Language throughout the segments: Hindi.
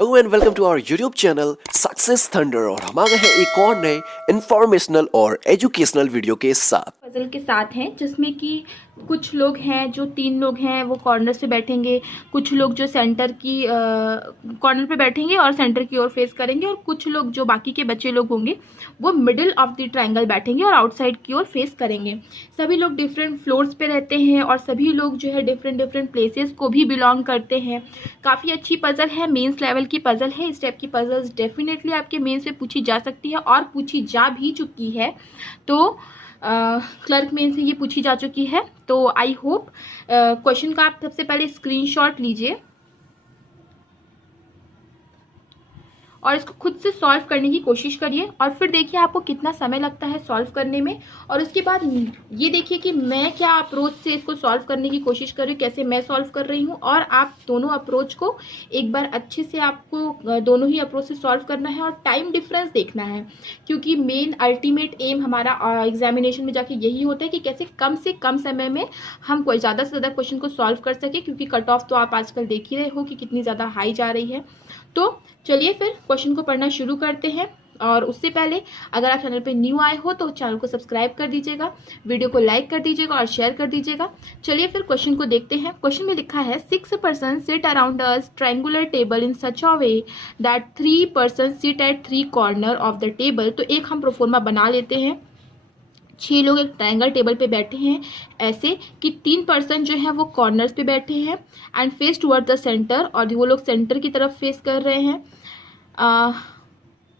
Hello and welcome to our YouTube channel Success Thunder. और हम आ गए हैं एक और नए इंफॉर्मेशनल और एजुकेशनल वीडियो के साथ। पजल के साथ हैं जिसमें कि कुछ लोग हैं जो 3 लोग हैं वो कॉर्नर से बैठेंगे, कुछ लोग जो सेंटर की कॉर्नर पे बैठेंगे और सेंटर की ओर फेस करेंगे, और कुछ लोग जो बाकी के बच्चे लोग होंगे वो मिडिल ऑफ द ट्रायंगल बैठेंगे और आउटसाइड की ओर फेस करेंगे। सभी लोग डिफरेंट फ्लोर्स पे रहते हैं और सभी लोग जो है डिफरेंट प्लेसेस को भी बिलोंग करते हैं। काफ़ी अच्छी पजल है, मेंस लेवल की पजल है। इस टाइप की पजल्स डेफिनेटली आपके मेंस में पूछी जा सकती है और पूछी जा भी चुकी है। तो क्लर्क मेन से ये पूछी जा चुकी है। तो आई होप क्वेश्चन का आप सबसे पहले स्क्रीनशॉट लीजिए और इसको खुद से सॉल्व करने की कोशिश करिए और फिर देखिए आपको कितना समय लगता है सॉल्व करने में। और उसके बाद ये देखिए कि मैं क्या अप्रोच से इसको सॉल्व करने की कोशिश कर रही हूँ, कैसे मैं सॉल्व कर रही हूँ। और आप दोनों अप्रोच को एक बार अच्छे से आपको दोनों ही अप्रोच से सॉल्व करना है और टाइम डिफरेंस देखना है, क्योंकि मेन अल्टीमेट एम हमारा एग्जामिनेशन में जाके यही होता है कि कैसे कम से कम समय में हम कोई ज़्यादा से ज़्यादा क्वेश्चन को सॉल्व कर सके, क्योंकि कट ऑफ तो आप आजकल देख ही रहे हो कि कितनी ज़्यादा हाई जा रही है। तो चलिए फिर क्वेश्चन को पढ़ना शुरू करते हैं। और उससे पहले अगर आप चैनल पे न्यू आए हो तो चैनल को सब्सक्राइब कर दीजिएगा, वीडियो को लाइक कर दीजिएगा और शेयर कर दीजिएगा। चलिए फिर क्वेश्चन को देखते हैं। क्वेश्चन में लिखा है 6 person sit around a triangular table in such a way that 3 person sit at 3 corner of the table. तो एक हम प्रोफॉर्मा बना लेते हैं। 6 लोग एक ट्रायंगल टेबल पे बैठे हैं, ऐसे कि 3 पर्सन जो है वो कॉर्नर्स पे बैठे हैं and face toward the centre, और वो लोग सेंटर की तरफ फेस कर रहे हैं।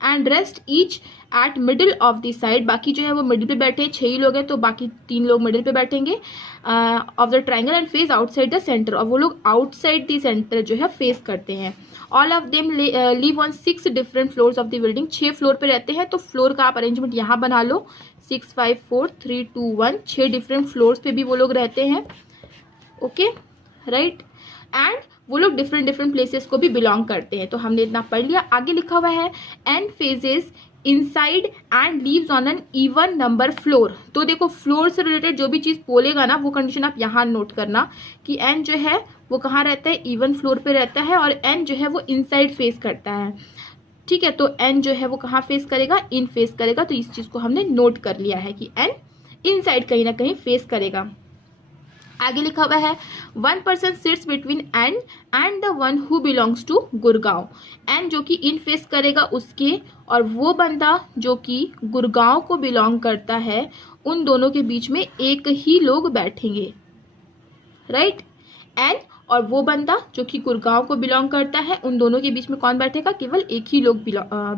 And rest each eight middle of the side. बाकी जो है वो मिडिल पे बैठे हैं, 6 ही लोग हैं तो बाकी 3 लोग मिडिल पे बैठेंगे of the triangle and face outside the centre, और वो लोग आउटसाइड द सेंटर जो है फेस करते हैं। All of them live on 6 different floors of the building. 6 floor पे रहते हैं, तो फ्लोर का आप अरेंजमेंट यहाँ बना लो 6 5 4 3 2 1। 6 डिफरेंट फ्लोर्स पे भी वो लोग रहते हैं। Okay right. एंड वो लोग डिफरेंट प्लेसेस को भी बिलोंग करते हैं। तो हमने इतना पढ़ लिया। आगे लिखा हुआ है and phases inside and leaves on an even number floor. तो देखो फ्लोर से रिलेटेड जो भी चीज बोलेगा ना वो कंडीशन आप यहाँ नोट करना कि एन जो है वो कहाँ रहता है, इवन फ्लोर पे रहता है, और एन जो है वो इनसाइड फेस करता है। ठीक है, तो एन जो है वो कहाँ फेस करेगा, इन फेस करेगा। तो इस चीज को हमने नोट कर लिया है कि एन इनसाइड कहीं ना कहीं फेस करेगा। आगे लिखा हुआ है 1 person sits between N and the one who belongs to Gurgaon. N जो कि इन फेस करेगा उसके, और वो बंदा जो कि गुड़गांव को बिलोंग करता है, उन दोनों के बीच में एक ही लोग बैठेंगे। राइट। एन और वो बंदा जो कि गुड़गांव को बिलोंग करता है, उन दोनों के बीच में कौन बैठेगा, केवल एक ही लोग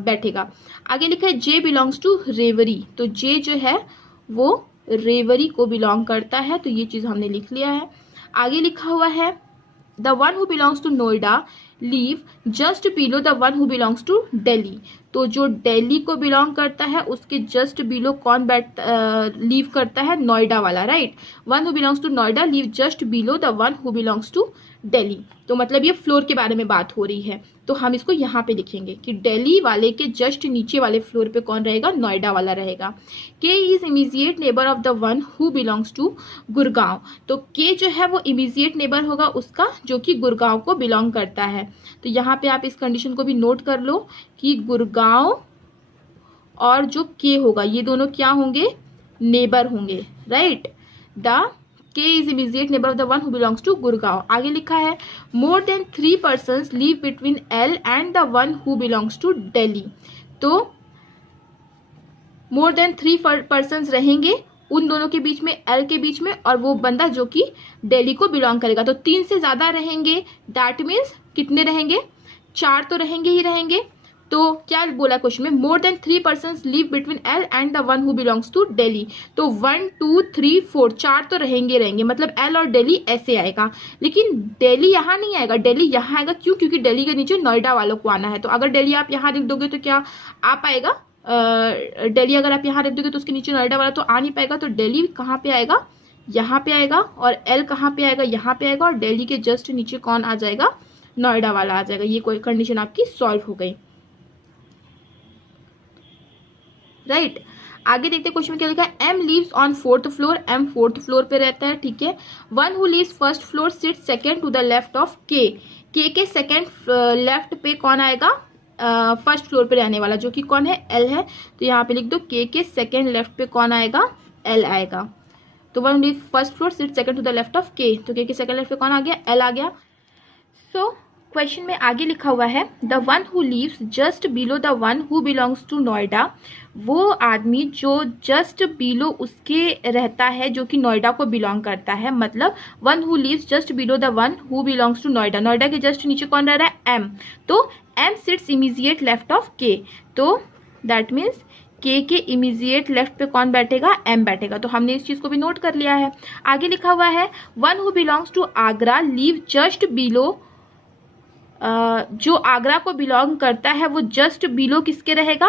बैठेगा। आगे लिखा है जे बिलोंग्स टू रेवरी। तो जे जो है वो रेवरी को बिलोंग करता है, तो ये चीज हमने लिख लिया है। आगे लिखा हुआ है the one who belongs to Noida live just below the one who belongs to Delhi. तो जो दिल्ली को बिलोंग करता है उसके जस्ट बिलो कौन लीव करता है, नोएडा वाला। Right. One who belongs to Noida live just below the one who belongs to Delhi. तो मतलब ये फ्लोर के बारे में बात हो रही है, तो हम इसको यहाँ पे लिखेंगे कि दिल्ली वाले के जस्ट नीचे वाले फ्लोर पे कौन रहेगा, नोएडा वाला रहेगा। K is immediate neighbour of the one who belongs to Gurgaon. तो के जो है वो इमीजिएट नेबर होगा उसका जो कि गुड़गांव को बिलोंग करता है। तो यहाँ पे आप इस कंडीशन को भी नोट कर लो कि गुड़गांव और जो के होगा ये दोनों क्या होंगे, नेबर होंगे। Right. The K is immediate neighbor of the one who belongs to Gurgaon. आगे लिखा है more than 3 persons live between L and the one who belongs to Delhi। तो more than 3 persons रहेंगे उन दोनों के बीच में, L के बीच में, और वो बंदा जो कि दिल्ली को बिलोंग करेगा। तो 3 से ज्यादा रहेंगे, दैट मीन्स कितने रहेंगे, 4 तो रहेंगे ही रहेंगे। तो क्या बोला क्वेश्चन में, more than 3 person live between L and the one who belongs to Delhi. तो 1 2 3 4 4 तो रहेंगे, मतलब एल और दिल्ली ऐसे आएगा। लेकिन दिल्ली यहाँ नहीं आएगा, दिल्ली यहाँ आएगा। क्यों? क्योंकि दिल्ली के नीचे नोएडा वालों को आना है। तो अगर दिल्ली आप यहाँ लिख दोगे तो क्या आ पाएगा, दिल्ली अगर आप यहाँ लिख दोगे तो उसके नीचे नोएडा वाला तो आ नहीं पाएगा। तो दिल्ली कहाँ पे आएगा, यहाँ पे आएगा, और एल कहाँ पे आएगा, यहाँ पे आएगा, और दिल्ली के जस्ट नीचे कौन आ जाएगा, नोएडा वाला आ जाएगा। ये कोई कंडीशन आपकी सॉल्व हो गई। राइट। आगे देखते क्वेश्चन में क्या लिखा है, M lives on 4th floor. M 4th floor पे रहता है। ठीक है। One who lives 1st floor sit second to the left of K. K second left पे कौन आएगा, फर्स्ट फ्लोर पे रहने वाला, जो कि कौन है, एल है। तो यहाँ पे लिख दो के सेकेंड लेफ्ट पे कौन आएगा, एल आएगा। तो one live first floor sit second to the left of K, तो के सेकेंड लेफ्ट पे कौन आ गया, एल आ गया। सो क्वेश्चन में आगे लिखा हुआ है the one who lives just below the one who belongs to Noida, वो आदमी जो जस्ट बिलो उसके रहता है जो कि नोएडा को बिलोंग करता है। मतलब one who lives just below the one who belongs to Noida, Noida के जस्ट नीचे कौन रह रहा है, एम। तो M sits immediate left of K, तो that means K immediate left पे कौन बैठेगा, एम बैठेगा। तो हमने इस चीज को भी नोट कर लिया है। आगे लिखा हुआ है one who belongs to Agra live just below, जो आगरा को बिलोंग करता है वो जस्ट बिलो किसके रहेगा,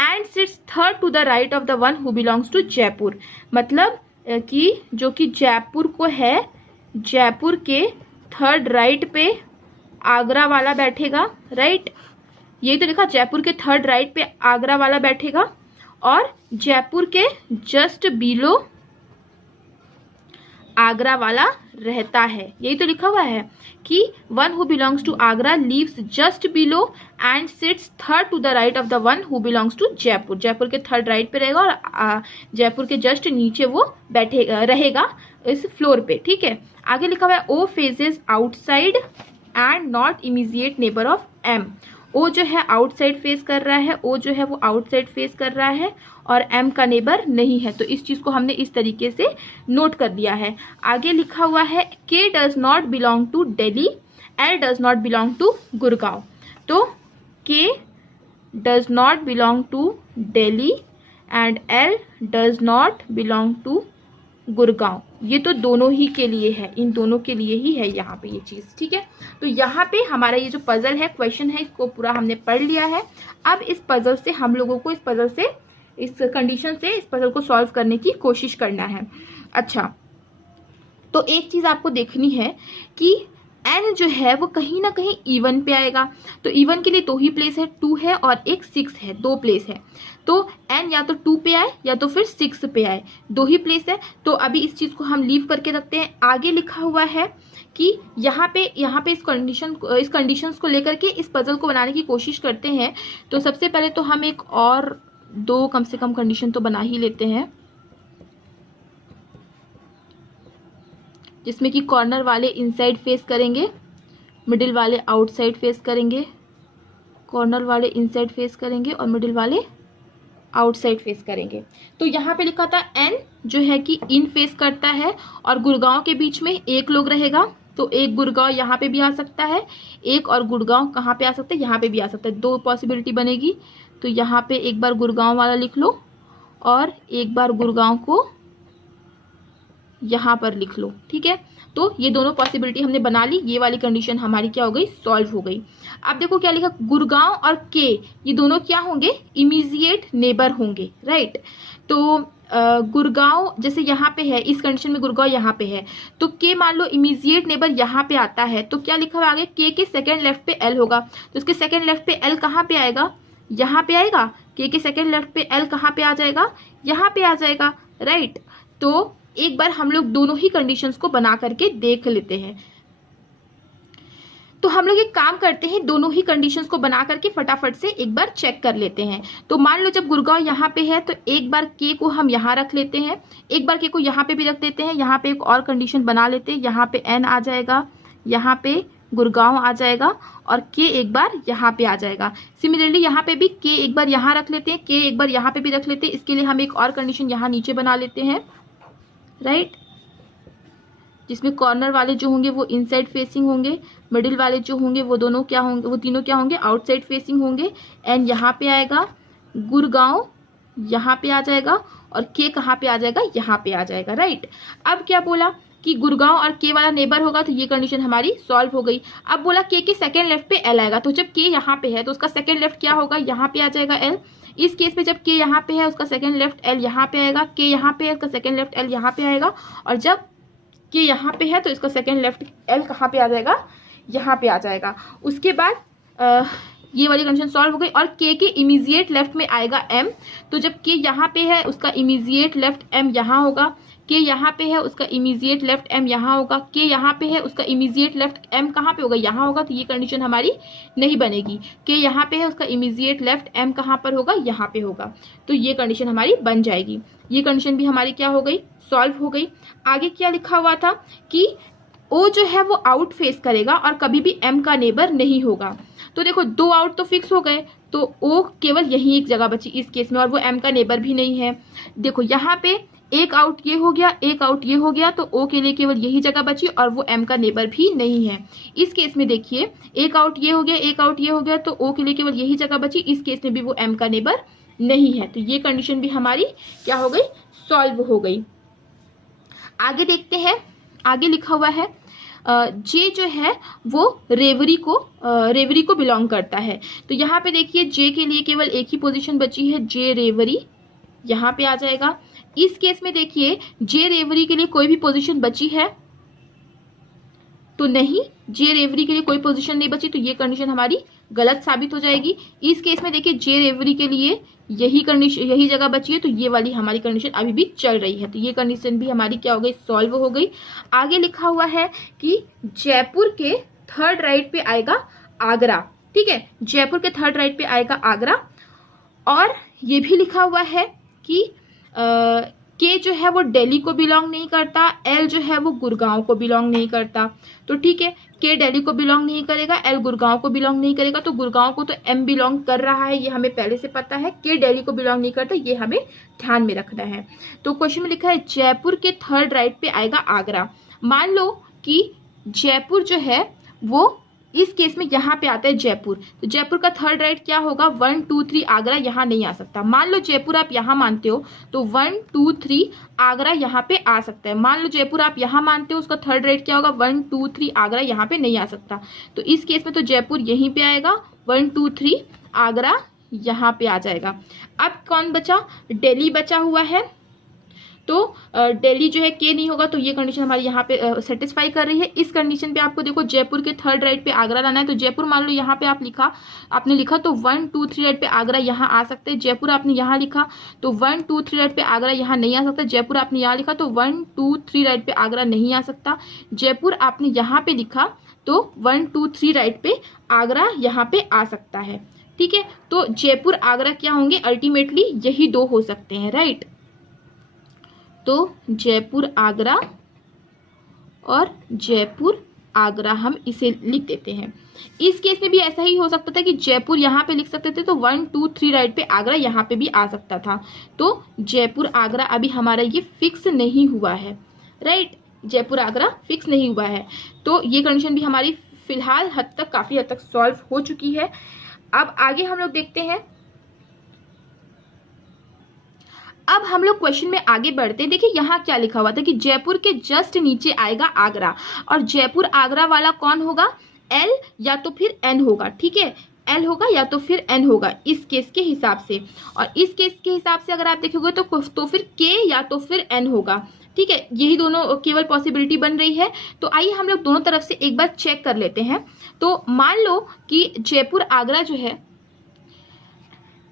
and sits third to the right of the one who belongs to Jaipur. मतलब कि जो कि जयपुर को है, जयपुर के थर्ड राइट पे आगरा वाला बैठेगा, राइट। यही तो लिखा, जयपुर के थर्ड राइट पे आगरा वाला बैठेगा और जयपुर के जस्ट बिलो आगरा वाला रहता है। यही तो लिखा हुआ है कि one who belongs to Agra lives just below and sits third to the right of the one who belongs to Jaipur, Jaipur के थर्ड राइट पे रहेगा और जयपुर के जस्ट नीचे वो बैठेगा, रहेगा इस फ्लोर पे, ठीक है। आगे लिखा हुआ है O faces outside and not immediate neighbour of M, O जो है आउटसाइड फेस कर रहा है, ओ जो है वो आउटसाइड फेस कर रहा है और एम का नेबर नहीं है। तो इस चीज को हमने इस तरीके से नोट कर दिया है। आगे लिखा हुआ है K does not belong to Delhi, L does not belong to Gurgaon. तो K does not belong to Delhi and L does not belong to Gurgaon. ये तो दोनों ही के लिए है, इन दोनों के लिए ही है यहाँ पे ये चीज, ठीक है। तो यहाँ पे हमारा ये जो पजल है, क्वेश्चन है, इसको पूरा हमने पढ़ लिया है। अब इस पजल से हम लोगों को, इस पजल से, इस कंडीशन से इस पजल को सॉल्व करने की कोशिश करना है। अच्छा, तो एक चीज आपको देखनी है कि एन जो है वो कहीं ना कहीं इवन पे आएगा। तो इवन के लिए दो ही प्लेस है, 2 है और एक 6 है, 2 प्लेस है। तो एन या तो 2 पे आए या तो फिर 6 पे आए, 2 ही प्लेस है। तो अभी इस चीज को हम लीव करके रखते हैं। आगे लिखा हुआ है कि यहाँ पे इस कंडीशंस को लेकर के इस पजल को बनाने की कोशिश करते हैं। तो सबसे पहले तो हम एक और 2 कम से कम कंडीशन तो बना ही लेते हैं, जिसमें कि कॉर्नर वाले इनसाइड फेस करेंगे, मिडिल वाले आउटसाइड फेस करेंगे, कॉर्नर वाले इनसाइड फेस करेंगे और मिडिल वाले आउटसाइड फेस करेंगे। तो यहाँ पे लिखा था एन जो है कि इन फेस करता है और गुड़गांव के बीच में एक लोग रहेगा। तो एक गुड़गांव यहाँ पे भी आ सकता है, एक और गुड़गांव कहाँ पे आ सकता है, यहाँ पे भी आ सकता है। 2 पॉसिबिलिटी बनेगी। तो यहाँ पे एक बार गुड़गांव वाला लिख लो और एक बार गुड़गांव को यहाँ पर लिख लो, ठीक है। तो ये दोनों पॉसिबिलिटी हमने बना ली। ये वाली कंडीशन हमारी क्या हो गई, सॉल्व हो गई। अब देखो क्या लिखा, गुड़गांव और के ये दोनों क्या होंगे, इमीजिएट नेबर होंगे, राइट। तो गुड़गांव जैसे यहाँ पे है, इस कंडीशन में गुड़गांव यहाँ पे है, तो के मान लो इमीजिएट नेबर यहाँ पे आता है। तो क्या लिखा हुआ आगे, के सेकेंड लेफ्ट पे एल होगा। तो उसके सेकेंड लेफ्ट पे एल कहाँ पे आएगा, यहाँ पे आएगा। के सेकेंड लेफ्ट पे एल कहाँ पे आ जाएगा, यहाँ पे आ जाएगा, राइट। तो एक बार हम लोग दोनों ही कंडीशंस को बना करके देख लेते हैं। तो हम लोग एक काम करते हैं, दोनों ही कंडीशंस को बना करके फटाफट से एक बार चेक कर लेते हैं। तो मान लो जब गुड़गांव यहाँ पे है तो एक बार के को हम यहाँ रख लेते हैं, एक बार के को यहाँ पे भी रख देते हैं। यहाँ पे एक और कंडीशन बना लेते हैं, यहाँ पे एन आ जाएगा, यहाँ पे गुड़गांव आ जाएगा और के एक बार यहाँ पे आ जाएगा। सिमिलरली यहाँ पे भी के एक बार यहाँ रख लेते हैं, के एक बार यहाँ पे भी रख लेते हैं। इसके लिए हम एक और कंडीशन यहाँ नीचे बना लेते हैं, राइट, जिसमें कॉर्नर वाले जो होंगे वो इनसाइड फेसिंग होंगे, मिडिल वाले जो होंगे वो दोनों क्या होंगे, वो तीनों क्या होंगे, आउटसाइड फेसिंग होंगे। एन यहाँ पे आएगा, गुड़गांव यहाँ पे आ जाएगा और के कहाँ पे आ जाएगा, यहाँ पे आ जाएगा, राइट। अब क्या बोला कि गुड़गांव और के वाला नेबर होगा, तो ये कंडीशन हमारी सॉल्व हो गई। अब बोला के सेकेंड लेफ्ट पे एल आएगा। तो जब के यहाँ पे है तो उसका सेकेंड लेफ्ट क्या होगा, यहाँ पे आ जाएगा एल। इस केस में जब के यहाँ पे है उसका सेकेंड लेफ्ट एल यहाँ पे आएगा, के यहाँ पे है उसका सेकेंड लेफ्ट एल यहाँ पे आएगा। और जब के यहाँ पे है तो इसका सेकेंड लेफ्ट एल कहाँ पे आ जाएगा, यहाँ पे आ जाएगा। उसके बाद ये वाली कंडीशन सॉल्व हो गई और के इमीजिएट लेफ्ट में आएगा एम। तो जब के यहाँ पे है उसका इमीजिएट लेफ्ट एम यहाँ होगा, के यहाँ पे है, उसका इमीडिएट लेफ्ट एम यहाँ होगा, के यहाँ पे है, उसका इमीडिएट लेफ्ट एम कहाँ पे होगा, यहाँ होगा, तो ये कंडीशन हमारी नहीं बनेगी। के यहाँ पे है, उसका इमीडिएट लेफ्ट एम कहाँ पर होगा, यहाँ पे होगा, तो ये कंडीशन हमारी बन जाएगी। ये कंडीशन भी हमारी क्या हो गई, सॉल्व हो गई। आगे क्या लिखा हुआ था कि ओ जो है वो आउट फेस करेगा और कभी भी एम का नेबर नहीं होगा। तो देखो 2 आउट तो फिक्स हो गए, तो ओ केवल यही एक जगह बची इस केस में, और वो एम का नेबर भी नहीं है। देखो यहाँ पे एक आउट ये हो गया, एक आउट ये हो गया, तो ओ के लिए केवल यही जगह बची और वो एम का नेबर भी नहीं है। इस केस में देखिए एक आउट ये हो गया, एक आउट ये हो गया, तो ओ के लिए केवल यही जगह बची, इस केस में भी वो एम का नेबर नहीं है। तो ये कंडीशन भी हमारी क्या हो गई, सॉल्व हो गई। आगे देखते हैं, आगे लिखा हुआ है जे जो है वो रेवरी को बिलोंग करता है। तो यहाँ पे देखिए जे के लिए केवल एक ही पोजीशन बची है, जे रेवरी यहाँ पे आ जाएगा। इस केस में देखिए जे रेवरी के लिए कोई भी पोजीशन बची है तो नहीं, जे रेवरी के लिए कोई पोजीशन नहीं बची, तो ये कंडीशन हमारी गलत साबित हो जाएगी। इस केस में देखिए जे रेवरी के लिए यही कंडीशन, यही जगह बची है, तो ये वाली हमारी कंडीशन अभी भी चल रही है, तो ये कंडीशन भी हमारी क्या हो गई, सॉल्व हो गई। आगे लिखा हुआ है कि जयपुर के थर्ड राइट पे आएगा आगरा। ठीक है, जयपुर के थर्ड राइट पे आएगा आगरा। और ये भी लिखा हुआ है कि के जो है वो दिल्ली को बिलोंग नहीं करता, एल जो है वो गुड़गांव को बिलोंग नहीं करता। तो ठीक है, के दिल्ली को बिलोंग नहीं करेगा, एल गुड़गांव को बिलोंग नहीं करेगा, तो गुड़गांव को तो एम बिलोंग कर रहा है, ये हमें पहले से पता है। के दिल्ली को बिलोंग नहीं करता, ये हमें ध्यान में रखना है। तो क्वेश्चन में लिखा है जयपुर के थर्ड राइट पे आएगा आगरा। मान लो कि जयपुर जो है वो इस केस में यहाँ पे आता है जयपुर, तो जयपुर का थर्ड राइट क्या होगा, 1 2 3 आगरा यहाँ नहीं आ सकता। मान लो जयपुर आप यहाँ मानते हो तो 1 2 3 आगरा यहाँ पे आ सकता है। मान लो जयपुर आप यहाँ मानते हो, उसका थर्ड राइट क्या होगा, 1 2 3 आगरा यहाँ पे नहीं आ सकता। तो इस केस में तो जयपुर यहीं पे आएगा, 1 2 3 आगरा यहाँ पे आ जाएगा। अब कौन बचा, दिल्ली बचा हुआ है, तो दिल्ली जो है के नहीं होगा, तो ये कंडीशन हमारी यहाँ पे सेटिस्फाई कर रही है। इस कंडीशन पे आपको देखो जयपुर के थर्ड राइट पे आगरा लाना है, तो जयपुर मान लो यहाँ पे आपने लिखा तो 1 2 3 राइट पे आगरा यहाँ आ सकते हैं। जयपुर आपने यहाँ लिखा तो 1 2 3 राइट पे आगरा यहाँ नहीं आ सकता। जयपुर आपने यहाँ लिखा तो 1 2 3 राइट पे आगरा नहीं आ सकता। जयपुर आपने यहाँ पे लिखा तो 1 2 3 राइट पे आगरा यहाँ पे आ सकता है। ठीक है, तो जयपुर आगरा क्या होंगे, अल्टीमेटली यही 2 हो सकते हैं, राइट। तो जयपुर आगरा और जयपुर आगरा हम इसे लिख देते हैं। इस केस में भी ऐसा ही हो सकता था कि जयपुर यहाँ पे लिख सकते थे, तो 1 2 3 राइट पे आगरा यहाँ पे भी आ सकता था। तो जयपुर आगरा अभी हमारा ये फिक्स नहीं हुआ है, राइट, जयपुर आगरा फिक्स नहीं हुआ है। तो ये कंडीशन भी हमारी फिलहाल काफी हद तक सॉल्व हो चुकी है। अब आगे हम लोग देखते हैं, अब हम लोग क्वेश्चन में आगे बढ़ते हैं। देखिए यहाँ क्या लिखा हुआ था कि जयपुर के जस्ट नीचे आएगा आगरा, और जयपुर आगरा वाला कौन होगा, एल या तो फिर एन होगा। ठीक है, एल होगा या तो फिर एन होगा इस केस के हिसाब से, और इस केस के हिसाब से अगर आप देखोगे तो फिर के या तो फिर एन होगा। ठीक है, यही दोनों केवल पॉसिबिलिटी बन रही है। तो आइए हम लोग दोनों तरफ से एक बार चेक कर लेते हैं। तो मान लो कि जयपुर आगरा जो है,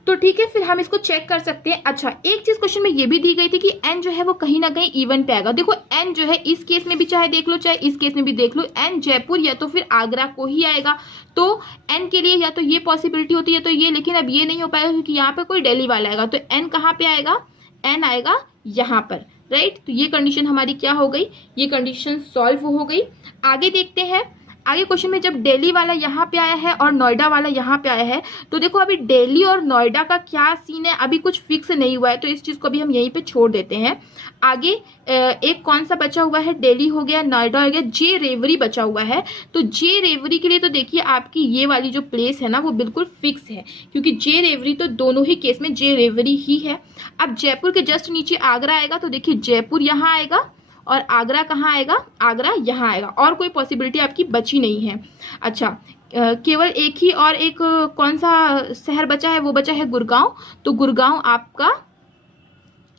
तो ठीक है, फिर हम इसको चेक कर सकते हैं। अच्छा, एक चीज क्वेश्चन में ये भी दी गई थी कि एन जो है वो कहीं ना कहीं इवन पे आएगा। देखो एन जो है इस केस में भी चाहे देख लो, चाहे इस केस में भी देख लो, एन जयपुर या तो फिर आगरा को ही आएगा। तो एन के लिए या तो ये पॉसिबिलिटी होती है तो ये, लेकिन अब ये नहीं हो पाएगा क्योंकि यहाँ पे कोई दिल्ली वाला आएगा। तो एन कहाँ पे आएगा, एन आएगा यहाँ पर, राइट। तो ये कंडीशन हमारी क्या हो गई, ये कंडीशन सॉल्व हो गई। आगे देखते हैं, आगे क्वेश्चन में जब दिल्ली वाला यहाँ पे आया है और नोएडा वाला यहाँ पे आया है, तो देखो अभी दिल्ली और नोएडा का क्या सीन है, अभी कुछ फिक्स नहीं हुआ है, तो इस चीज को भी हम यहीं पे छोड़ देते हैं। आगे एक कौन सा बचा हुआ है, दिल्ली हो गया, नोएडा हो गया, जे रेवरी बचा हुआ है। तो जे रेवरी के लिए तो देखिए आपकी ये वाली जो प्लेस है ना वो बिल्कुल फिक्स है, क्योंकि जे रेवरी तो दोनों ही केस में जे रेवरी ही है। अब जयपुर के जस्ट नीचे आगरा आएगा, तो देखिए जयपुर यहाँ आएगा और आगरा कहाँ आएगा, आगरा यहाँ आएगा, और कोई पॉसिबिलिटी आपकी बची नहीं है। अच्छा, केवल एक ही और एक कौन सा शहर बचा है, वो बचा है गुड़गांव। तो गुड़गांव आपका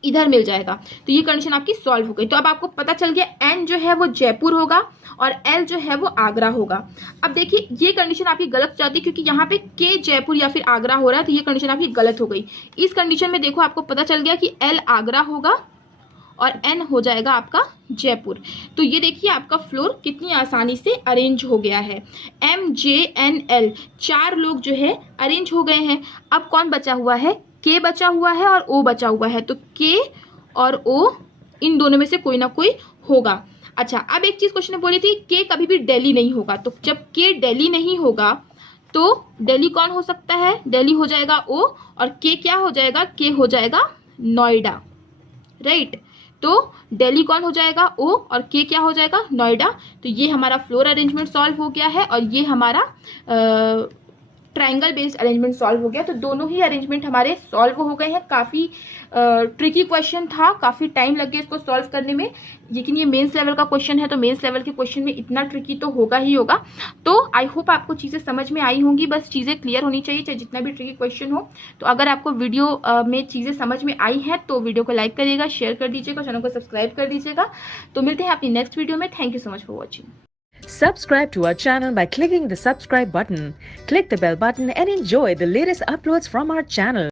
इधर मिल जाएगा। तो ये कंडीशन आपकी सॉल्व हो गई। तो अब आपको पता चल गया एन जो है वो जयपुर होगा और एल जो है वो आगरा होगा। अब देखिए ये कंडीशन आपकी गलत हो जाती है, क्योंकि यहाँ पे के जयपुर या फिर आगरा हो रहा है, तो ये कंडीशन आपकी गलत हो गई। इस कंडीशन में देखो आपको पता चल गया कि एल आगरा होगा और एन हो जाएगा आपका जयपुर। तो ये देखिए आपका फ्लोर कितनी आसानी से अरेंज हो गया है। एम जे एन एल 4 लोग जो है अरेंज हो गए हैं। अब कौन बचा हुआ है? के बचा हुआ है और ओ बचा हुआ है। तो के और ओ इन दोनों में से कोई ना कोई होगा। अच्छा, अब एक चीज क्वेश्चन ने बोली थी के कभी भी दिल्ली नहीं होगा। तो जब के दिल्ली नहीं होगा तो दिल्ली कौन हो सकता है? दिल्ली हो जाएगा ओ, और के क्या हो जाएगा? के हो जाएगा नोएडा, राइट। तो दिल्ली कौन हो जाएगा? ओ, और के क्या हो जाएगा? नोएडा। तो ये हमारा फ्लोर अरेंजमेंट सॉल्व हो गया है और ये हमारा ट्रायंगल बेस्ड अरेंजमेंट सॉल्व हो गया। तो दोनों ही अरेंजमेंट हमारे सॉल्व हो गए हैं। काफी ट्रिकी क्वेश्चन था, काफी टाइम लग गया इसको सॉल्व करने में, लेकिन ये मेंस लेवल का क्वेश्चन है तो मेंस लेवल के क्वेश्चन में इतना ट्रिकी तो होगा ही होगा। तो आई होप आपको चीजें समझ में आई होंगी, बस चीजें क्लियर होनी चाहिए चाहे जितना भी ट्रिकी क्वेश्चन हो। तो अगर आपको वीडियो में चीजें समझ में आई हैं तो वीडियो को लाइक करिएगा, शेयर कर दीजिएगा, चैनल को सब्सक्राइब कर दीजिएगा। तो मिलते हैं अपनी नेक्स्ट वीडियो में। Thank you so much for watching. Subscribe to our channel by clicking the subscribe button. Click the bell button and enjoy the latest uploads from our channel.